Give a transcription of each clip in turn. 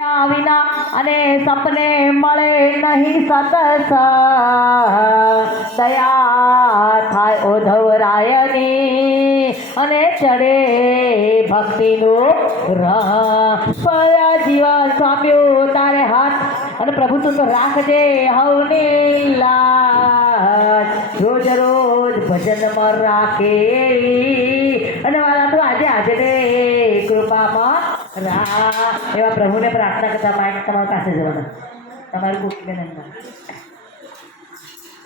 વિના અને સપને મળે નહીં સતસ દયા થાય ઉદ્ધવરાયની અને ચડે ભક્તિનું રહ જીવન સ્વામ્યું તારે હાથ અને પ્રભુ તું તો રાખજે હવની લાજ રોજ રોજ ભજનમાં રાખે અને મારા તો આજે રે કૃપામાં એવા પ્રભુને પ્રાર્થના કરતા માઇક તમારી પાસે જવાના તમારી કુકીને નંબર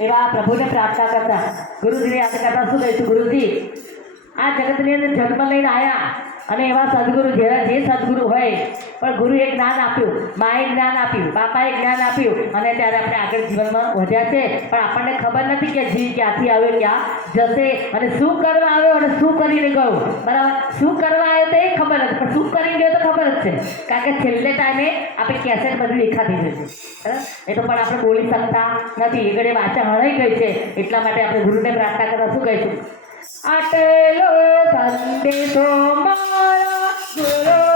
એવા પ્રભુને પ્રાર્થના કરતા ગુરુજીને યાદ કરતા શું કહીશું ગુરુજી આ જગતની અંદર જન્મ લઈને આવ્યા અને એવા સદગુરુ જે સદગુરુ હોય પણ ગુરુએ જ્ઞાન આપ્યું માએ જ્ઞાન આપ્યું બાપાએ જ્ઞાન આપ્યું અને ત્યારે આપણે આગળ જીવનમાં વધ્યા છે પણ આપણને ખબર નથી કે જીવ ક્યાંથી આવ્યો ક્યાં જશે અને શું કરવા આવ્યો અને શું કરીને ગયો બરાબર શું કરવા આવ્યો તો એ ખબર નથી પણ શું કરીને ગયો તો ખબર જ છે કારણ કે છેલ્લે ટાઈમે આપણે કેસેટ બધું દેખાતી હોય છે બરાબર એ તો પણ આપણે બોલી શકતા નથી એ ઘડે વાચા હણાઈ ગઈ છે એટલા માટે આપણે ગુરુને પ્રાર્થના કરતા શું કહીશું આટલો સંદેશો મારા ગુરુ